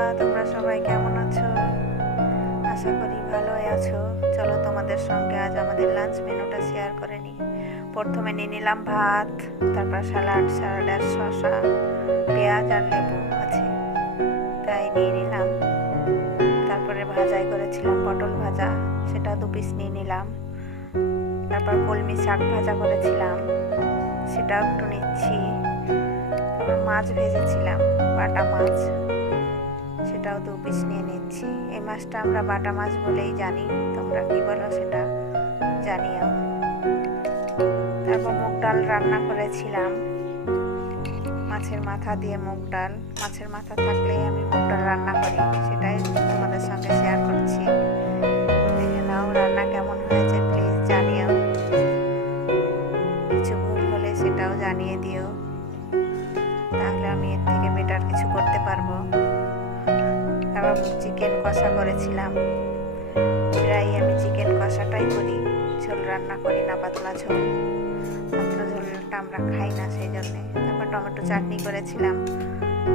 বন্ধুরা, তোমরা সবাই কেমন আছো? আশা করি ভালোই আছো। চলো তোমাদের সঙ্গে আজ আমাদের লাঞ্চ মেনুটা শেয়ার করে নিই। প্রথমে নিয়ে নিলাম ভাত, তারপর স্যালাড শসা, পেঁয়াজ আর লেবু আছে তাই নিয়ে নিলাম। তারপরে ভাজাই করেছিলাম পটল ভাজা, সেটা 2 পিস নিয়ে নিলাম। তারপর কলমি শাক ভাজা করেছিলাম, সেটাও একটু নিচ্ছি। তারপর মাছ ভেজেছিলাম, বাটা মাছ, সেটাও 2 পিস নিয়ে নিচ্ছি। এই মাছটা আমরা বাটা মাছ বলেই জানি, তোমরা কি বলো সেটা জানিও। তারপর মুগ ডাল রান্না করেছিলাম, মাছের মাথা দিয়ে মুগ ডাল। মাছের মাথা থাকলেই আমি মুগ ডাল রান্না করি, সেটাই তোমাদের সঙ্গে শেয়ার করছি। দেখে নাও রান্না কেমন হয়েছে, প্লিজ জানিও। কিছু ভুল হলে সেটাও জানিয়ে দিও, তাহলে আমি এর থেকে বেটার কিছু করতে পারবো। তারপর চিকেন কষা করেছিলাম, প্রায় আমি চিকেন কষাটাই করি, ঝোল রান্না করি না, পাতলা ঝোল। পাতলা ঝোলটা আমরা খাই না, সেই জন্যে। তারপর টমেটো চাটনি করেছিলাম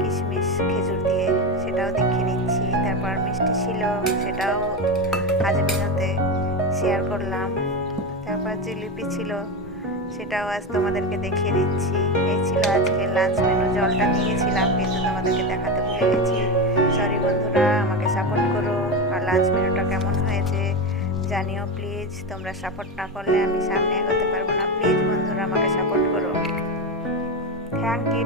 কিশমিশ খেজুর দিয়ে, সেটাও দেখিয়ে নিচ্ছি। তারপর মিষ্টি ছিল, সেটাও আজ মেনুতে শেয়ার করলাম। তারপর জিলিপি ছিল, সেটাও আজ তোমাদেরকে দেখিয়ে দিচ্ছি। এই ছিল আজকের লাঞ্চ মেনু। জলটা নিয়েছিলাম কিন্তু তোমাদেরকে দেখাতে ভুলে গেছি, সরি বন্ধুরা, আমাকে সাপোর্ট করো। আর লাঞ্চ মেনুটা কেমন হয়েছে জানিও প্লিজ। তোমরা সাপোর্ট না করলে আমি সামনে এগোতে পারবো না। প্লিজ বন্ধুরা, আমাকে সাপোর্ট করো। Thank you.